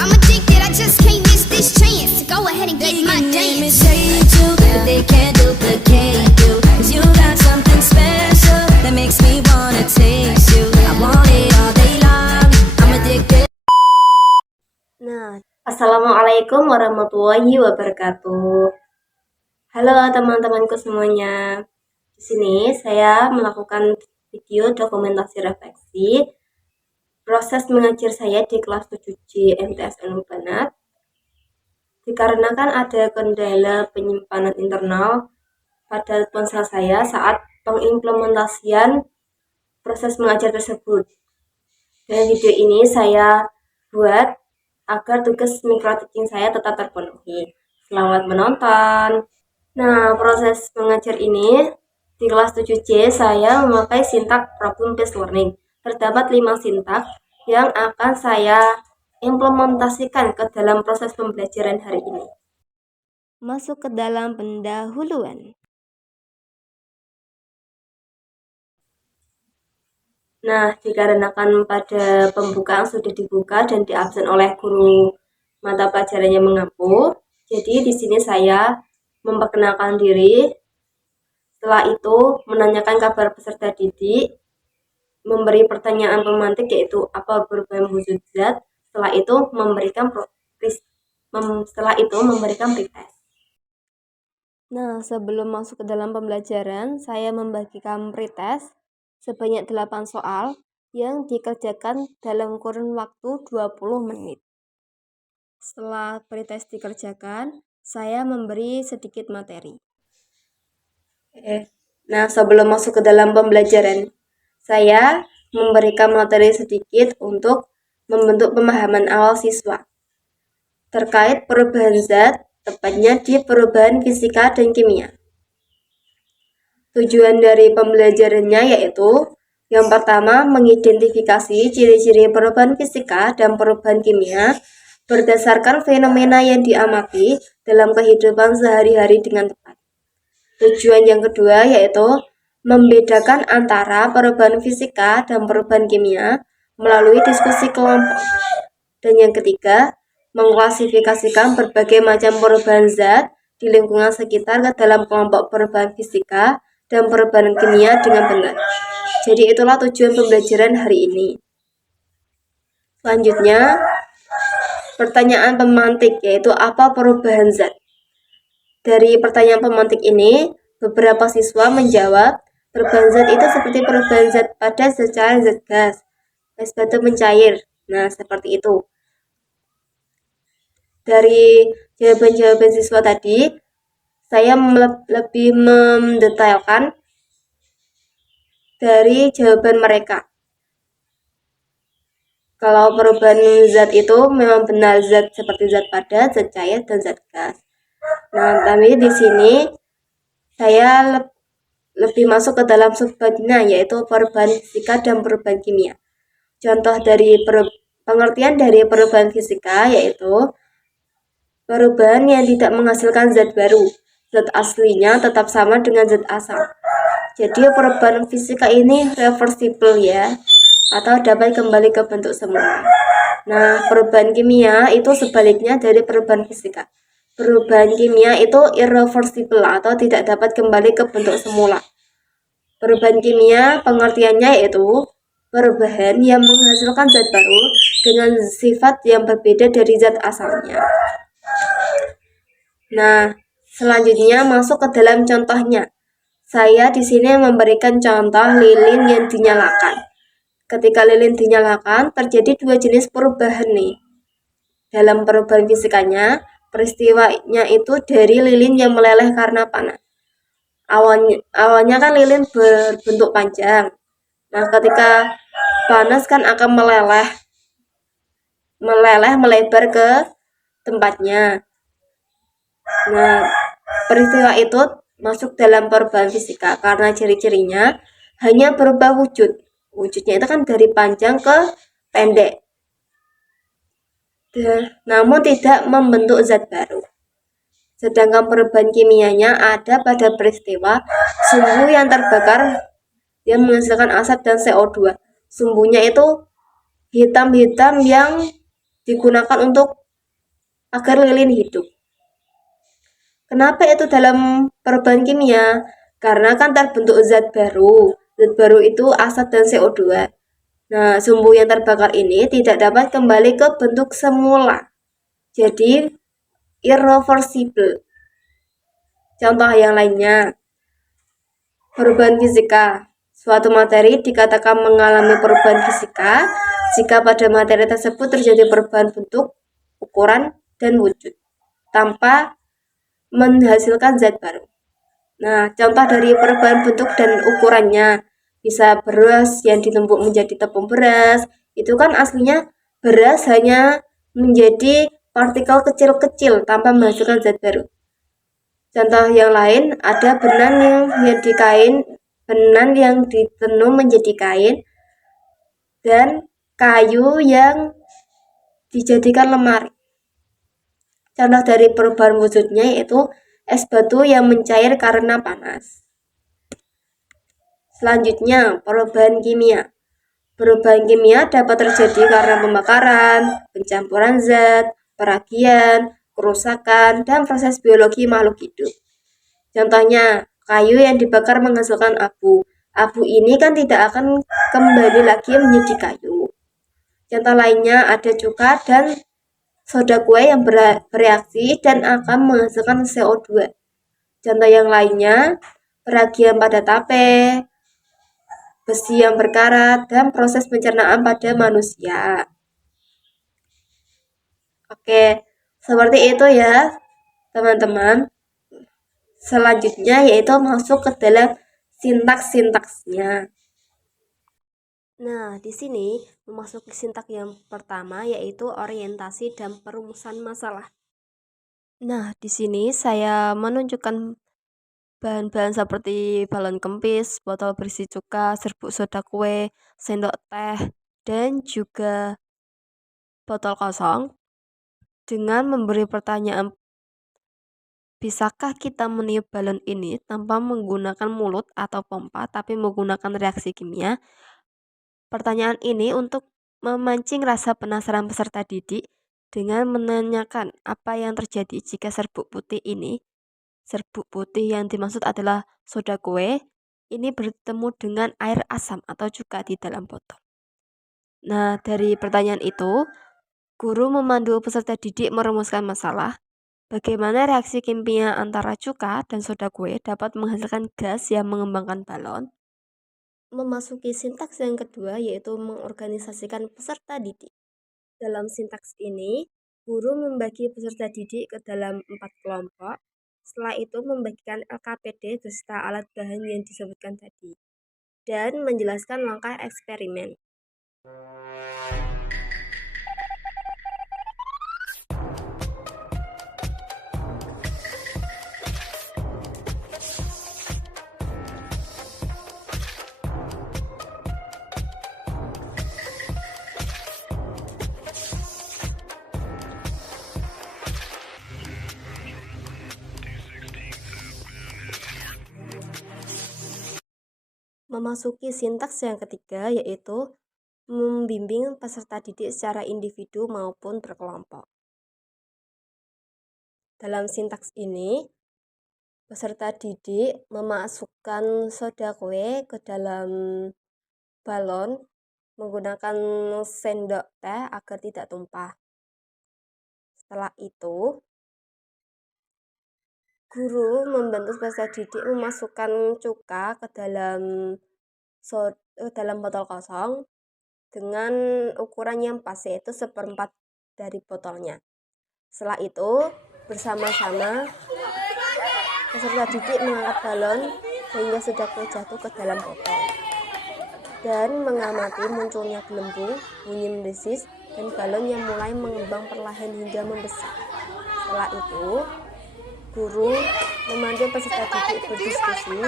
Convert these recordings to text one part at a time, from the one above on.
I'm addicted, I just can't miss this chance. Go ahead and get my dance. But they can't duplicate you. 'Cause you got something special that makes me wanna taste you. I want it all day long. I'm addicted. Nah, Assalamualaikum warahmatullahi wabarakatuh. Halo teman-temanku semuanya. Di sini saya melakukan video dokumentasi refleksi proses mengajar saya di kelas 7C MTS Ilmu Banat. Dikarenakan ada kendala penyimpanan internal pada ponsel saya saat pengimplementasian proses mengajar tersebut. Dan video ini saya buat agar tugas micro-teaching saya tetap terpenuhi. Selamat menonton. Nah, proses mengajar ini di kelas 7C saya memakai sintak problem-based learning. Terdapat 5 sintak yang akan saya implementasikan ke dalam proses pembelajaran hari ini. Masuk ke dalam pendahuluan. Nah, dikarenakan pada pembukaan sudah dibuka dan diabsen oleh guru mata pelajarannya mengampu, jadi di sini saya memperkenalkan diri. Setelah itu menanyakan kabar peserta didik, memberi pertanyaan pemantik yaitu apa perubahan wujud zat. Setelah itu memberikan pretest. Nah, sebelum masuk ke dalam pembelajaran, saya membagikan pretest sebanyak 8 soal yang dikerjakan dalam kurun waktu 20 menit. Setelah pretest dikerjakan, saya memberi sedikit materi. Nah, sebelum masuk ke dalam pembelajaran, saya memberikan materi sedikit untuk membentuk pemahaman awal siswa terkait perubahan zat, tepatnya di perubahan fisika dan kimia. Tujuan dari pembelajarannya yaitu yang pertama, mengidentifikasi ciri-ciri perubahan fisika dan perubahan kimia berdasarkan fenomena yang diamati dalam kehidupan sehari-hari dengan tepat. Tujuan yang kedua yaitu membedakan antara perubahan fisika dan perubahan kimia melalui diskusi kelompok. Dan yang ketiga, mengklasifikasikan berbagai macam perubahan zat di lingkungan sekitar ke dalam kelompok perubahan fisika dan perubahan kimia dengan benar. Jadi itulah tujuan pembelajaran hari ini. Selanjutnya, pertanyaan pemantik yaitu apa perubahan zat. Dari pertanyaan pemantik ini, beberapa siswa menjawab perubahan zat itu seperti perubahan zat padat secara zat gas, es batu mencair. Nah, seperti itu. Dari jawaban-jawaban siswa tadi, saya lebih mendetailkan dari jawaban mereka. Kalau perubahan zat itu memang benar zat seperti zat padat, zat cair, dan zat gas. Nah, tapi di sini saya lebih masuk ke dalam subbabnya yaitu perubahan fisika dan perubahan kimia. Contoh dari pengertian dari perubahan fisika yaitu perubahan yang tidak menghasilkan zat baru. Zat aslinya tetap sama dengan zat asal. Jadi perubahan fisika ini reversible ya, atau dapat kembali ke bentuk semula. Nah, perubahan kimia itu sebaliknya dari perubahan fisika. Perubahan kimia itu irreversible atau tidak dapat kembali ke bentuk semula. Perubahan kimia pengertiannya yaitu perubahan yang menghasilkan zat baru dengan sifat yang berbeda dari zat asalnya. Nah, selanjutnya masuk ke dalam contohnya. Saya di sini memberikan contoh lilin yang dinyalakan. Ketika lilin dinyalakan, terjadi dua jenis perubahan nih. Dalam perubahan fisikanya, peristiwanya itu dari lilin yang meleleh karena panas. Awalnya kan lilin berbentuk panjang. Nah, ketika panas kan akan melebar ke tempatnya. Nah, peristiwa itu masuk dalam perubahan fisika karena ciri-cirinya hanya berubah wujud. Wujudnya itu kan dari panjang ke pendek. Namun tidak membentuk zat baru. Sedangkan perubahan kimianya ada pada peristiwa sumbu yang terbakar yang menghasilkan asap dan CO2. Sumbunya itu hitam-hitam yang digunakan untuk agar lilin hidup. Kenapa itu dalam perubahan kimia? Karena kan terbentuk zat baru. Zat baru itu asat dan CO2. Nah, sumbu yang terbakar ini tidak dapat kembali ke bentuk semula. Jadi, irreversible. Contoh yang lainnya, perubahan fisika. Suatu materi dikatakan mengalami perubahan fisika jika pada materi tersebut terjadi perubahan bentuk, ukuran, dan wujud tanpa menghasilkan zat baru. Nah, contoh dari perubahan bentuk dan ukurannya, bisa beras yang ditumbuk menjadi tepung beras, itu kan aslinya beras hanya menjadi partikel kecil-kecil tanpa menghasilkan zat baru. Contoh yang lain, ada benang yang ditenun menjadi kain, dan kayu yang dijadikan lemari. Contoh dari perubahan wujudnya yaitu es batu yang mencair karena panas. Selanjutnya, perubahan kimia. Perubahan kimia dapat terjadi karena pembakaran, pencampuran zat, peragian, kerusakan, dan proses biologi makhluk hidup. Contohnya, kayu yang dibakar menghasilkan abu. Abu ini kan tidak akan kembali lagi menjadi kayu. Contoh lainnya ada cuka dan soda kue yang bereaksi dan akan menghasilkan CO2. Contoh yang lainnya, peragian pada tape, besi yang berkarat, dan proses pencernaan pada manusia. Oke, seperti itu ya teman-teman. Selanjutnya yaitu masuk ke dalam sintaks-sintaksnya. Nah, di sini memasuki sintaks yang pertama yaitu orientasi dan perumusan masalah. Nah, di sini saya menunjukkan bahan-bahan seperti balon kempis, botol berisi cuka, serbuk soda kue, sendok teh, dan juga botol kosong dengan memberi pertanyaan, bisakah kita meniup balon ini tanpa menggunakan mulut atau pompa tapi menggunakan reaksi kimia? Pertanyaan ini untuk memancing rasa penasaran peserta didik dengan menanyakan apa yang terjadi jika serbuk putih yang dimaksud adalah soda kue, ini bertemu dengan air asam atau cuka di dalam botol. Nah, dari pertanyaan itu, guru memandu peserta didik merumuskan masalah, bagaimana reaksi kimia antara cuka dan soda kue dapat menghasilkan gas yang mengembangkan balon. Memasuki sintaks yang kedua yaitu mengorganisasikan peserta didik. Dalam sintaks ini, guru membagi peserta didik ke dalam 4 kelompok. Setelah itu membagikan LKPD beserta alat bahan yang disebutkan tadi dan menjelaskan langkah eksperimen. Memasuki sintaks yang ketiga yaitu membimbing peserta didik secara individu maupun berkelompok. Dalam sintaks ini, peserta didik memasukkan soda kue ke dalam balon menggunakan sendok teh agar tidak tumpah. Setelah itu, guru membantu peserta didik memasukkan cuka ke dalam botol kosong dengan ukuran yang pas, yaitu 1/4 dari botolnya. Setelah itu, bersama-sama peserta didik mengangkat balon sehingga soda kue jatuh ke dalam botol dan mengamati munculnya gelembung, bunyi mendesis, dan balon yang mulai mengembang perlahan hingga membesar. Setelah itu, guru memandu peserta didik berdiskusi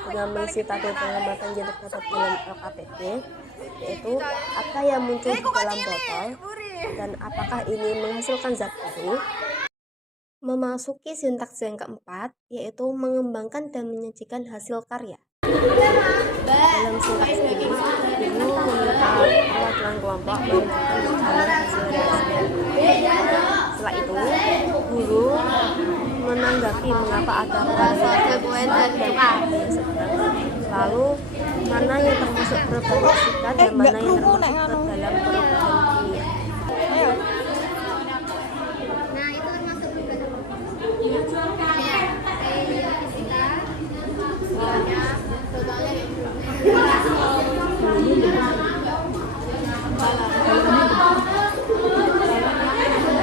dengan mengisi tabel pengamatan yang terdapat dalam LKPD, yaitu apa yang muncul di dalam botol dan apakah ini menghasilkan zat baru. Memasuki sintaks yang keempat yaitu mengembangkan dan menyajikan hasil karya. Dalam sintaks ini, guru meminta perwakilan kelompok menunjukkan hasil reaksi Setelah itu guru menanggapi mengapa ada proses lalu mana yang termasuk perubahan fisika dan mana yang termasuk ke dalam perubahan kimia. Nah, itu termasuk perubahan fisika.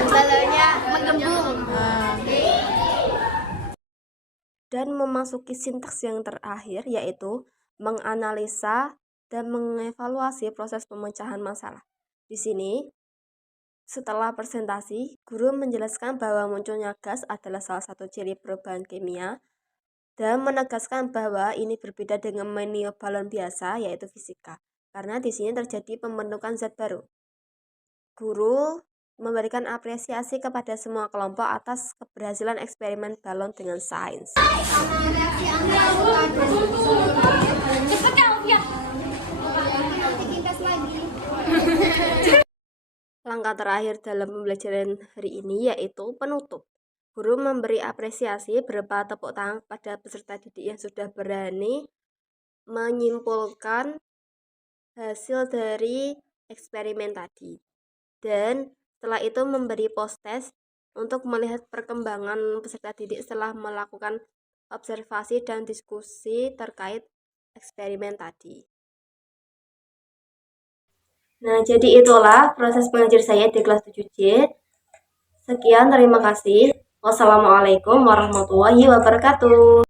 Balanya menggembung. Dan memasuki sintaks yang terakhir, yaitu menganalisa dan mengevaluasi proses pemecahan masalah. Di sini, setelah presentasi, guru menjelaskan bahwa munculnya gas adalah salah satu ciri perubahan kimia dan menegaskan bahwa ini berbeda dengan meniup balon biasa, yaitu fisika, karena di sini terjadi pembentukan zat baru. Guru memberikan apresiasi kepada semua kelompok atas keberhasilan eksperimen balon dengan sains. Langkah terakhir dalam pembelajaran hari ini yaitu penutup. Guru memberi apresiasi berupa tepuk tangan pada peserta didik yang sudah berani menyimpulkan hasil dari eksperimen tadi. Dan setelah itu memberi post-test untuk melihat perkembangan peserta didik setelah melakukan observasi dan diskusi terkait eksperimen tadi. Nah, jadi itulah proses pengajar saya di kelas 7C. Sekian, terima kasih. Wassalamualaikum warahmatullahi wabarakatuh.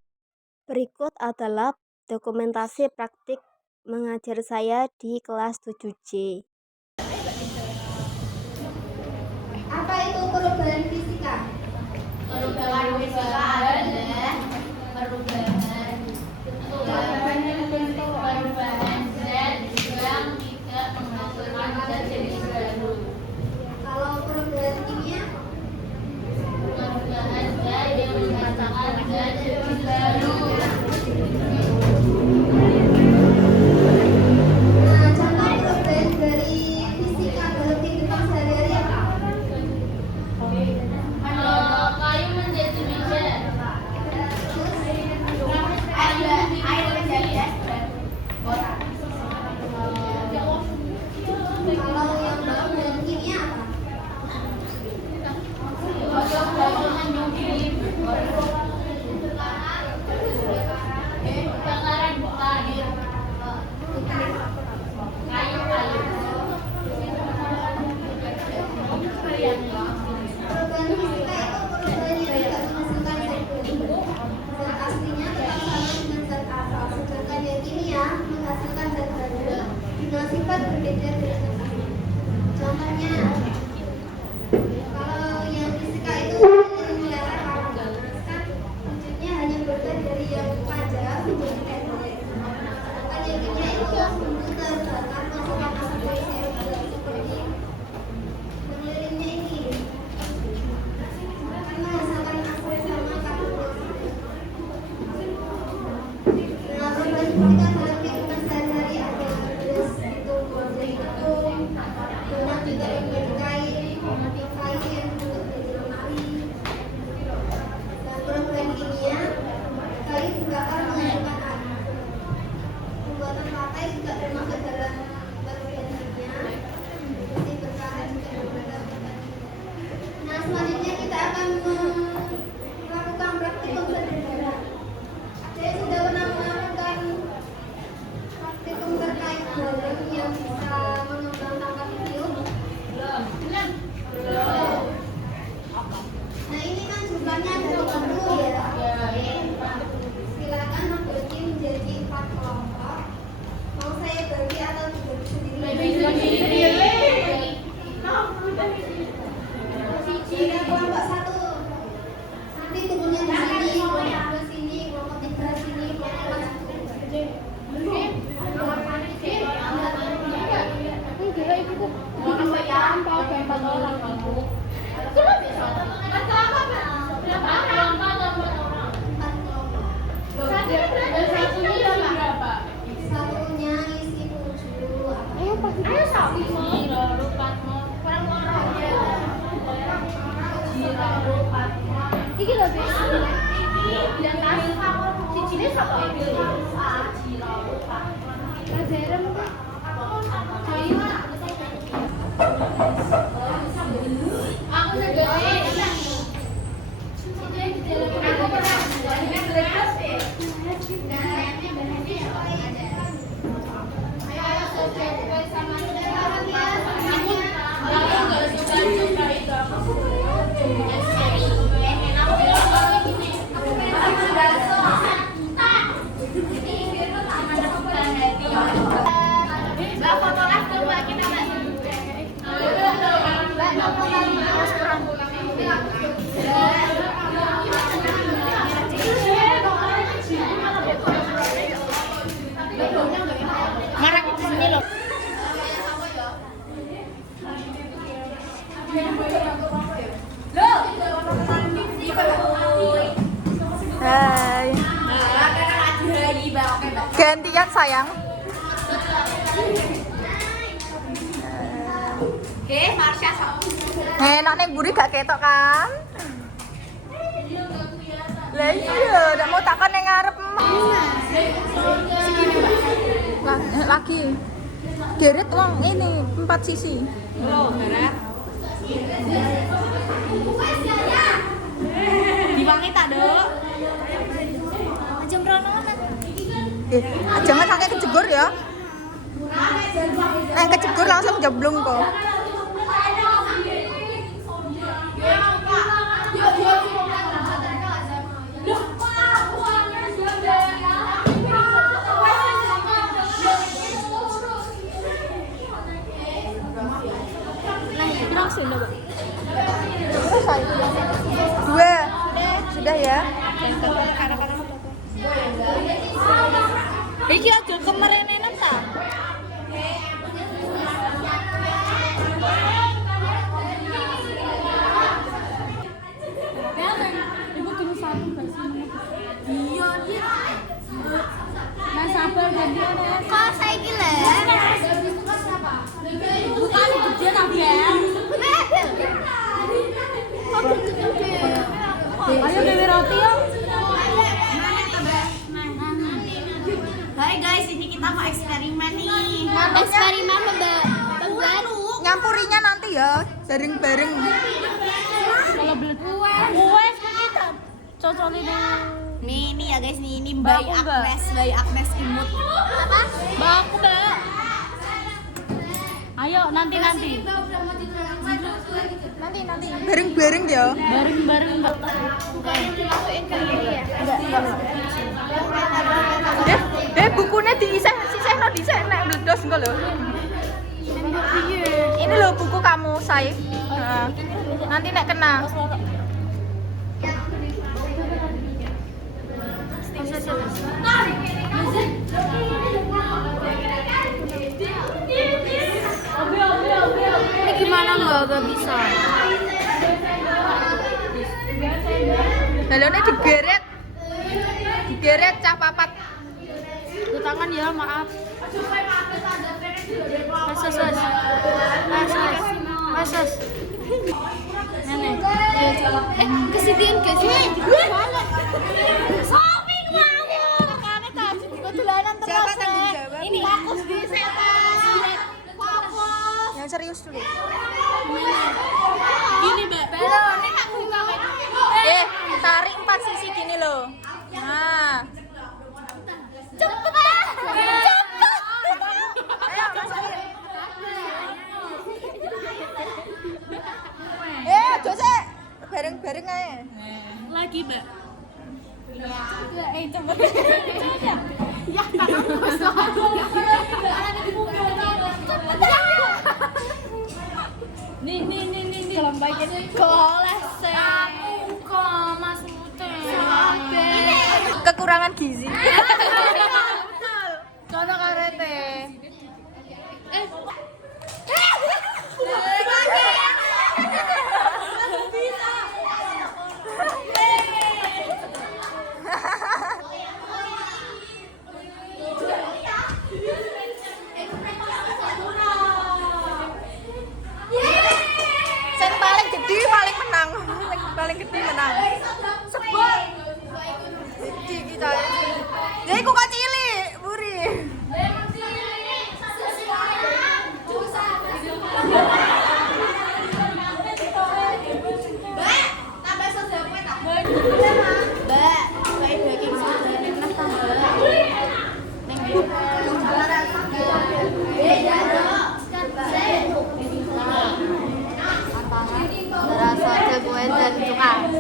Berikut adalah dokumentasi praktik mengajar saya di kelas 7C. Apa itu perubahan fisika? Perubahan fisika adalah perubahan zat yang tidak menghasilkan zat jenis baru. Kalau perubahan kimia? Perubahan zat yang menghasilkan zat jenis baru. Nah, contoh perubahan dari fisika dalam kehidupan sehari-hari apa? Kayu menjadi meja. Air menjadi es. Kalau yang perubahan kimia apa? Kebakaran bukan. Kayu kayu. Perubahan fisika itu perubahan yang tidak menghasilkan zat baru. Zat aslinya tetap sama dengan zat asal, sedangkan yang kimia menghasilkan zat baru dengan sifat berbeda dari zat asli. Contohnya, kalau yang fisika itu meleleh panas, kan wujudnya hanya berubah dari yang panjang menjadi pendek. Sedangkan yang kimia itu bentuk terbakar menghasilkan asap dari CO2 seperti mengelilingnya ini. Akan menghasilkan asap sama karbon dioksida. Nah, perubahan fisika dalam kehidupan sehari-hari ada beras itu menjadi tepung, donat juga yang menjadi kain, kayu yang bentuk menjadi lemari. Dan perubahan kimia, kayu dibakar menghasilkan air. Pembuatan partai juga termasuk dalam perubahan kimia. Besi berkarat juga termasuk. Nah, selanjutnya kita akan melakukan praktikum sederhana. Saya sudah pernah melakukan praktikum terkait balon yang bisa mengembangkan helium. Belum. Nah, ini kan jumlahnya ada 50 ya. Silakan membagi menjadi 4 kelompok. Mau saya bagi atau dibagi sendiri? Jika kelompok 1 nanti turunnya di sini, kelompok 2 sini, kelompok 3 sini, kelompok 4. Satunya isi 7. Ayo Iki lho, Bi. Dan tas cicine sapa? Gajaran kok. Kayu. Aku segede. Aku pernah gelas deh. Hai. Gantian sayang. Marsha sok. Enak nih buri gak ketok kan? Lah iya, ndak mau takon yang ngarep. Lagi. Geret wong ini 4 sisi. Loh, Barat. Diwangi tak, Dok? Aja mrono kan. Jangan sampai kejegur ya. Kejegur langsung jeblung kok. Dua. Sudah ya. Iki aja kemerenenan ta? Iya, dia. Mas sabar gantian ya. Kok saiki le? Bukan gede ta, Bel? Kok gede? Ayo dewe roti yo. Hai guys, ini kita mau eksperimen nih. Eksperimen membuat Nyampurinya nanti ya, bareng-bareng. kalau belet kue kita cocolin nih ya guys, ini Mbak Agnes imut apa? Mbak aku Mbak. Ayo nanti Bareng-bareng ya. bareng Mbak. Dimasukin ke ini ya? Enggak. Bukunya sisihno dhisik nek meledos engko lho. Ini loh buku kamu, Say. Nanti nek kena. Ini gimana nggak bisa? Dalane digeret cah papat. Di tangan ya, maaf. Mas. Nenek. Kesitian guys. Shopping ngawur. Karena tadi kedulanan terus. Siapa tanggung jawab? Ini fokus di setan. Fokus. Yang serius dulu. Gini, Mbak. Belum, ini tak buka lagi. Tarik 4 sisi gini loh. Nah. Cepet. Ayo, masukin. Aja sih. Bareng-bareng ae. Lagi, Mbak. Cepet. Ya, Nih. Dalam bagian koleseng. Kok Mas Mute. Kekurangan gizi. Kono karete. Sing paling gede paling menang. paling gede menang. Sebel. Iki kita. Ya iku kok cilik, buri. Rasa jagoan dan tukang.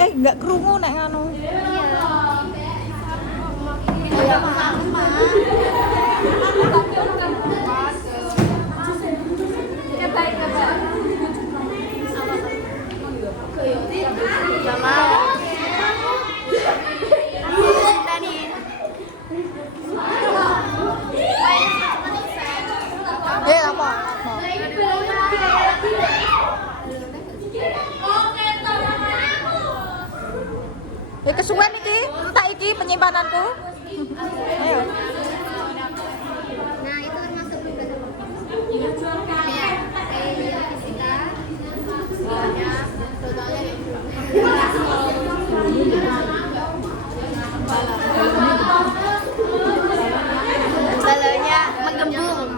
Enggak krungu nek ngono. Iya. Apa? Ya kesuwen iki, tak iki penyimpananku. Ayo. Nah, itu termasuk ya, fisika. Soalnya balonnya menggembung.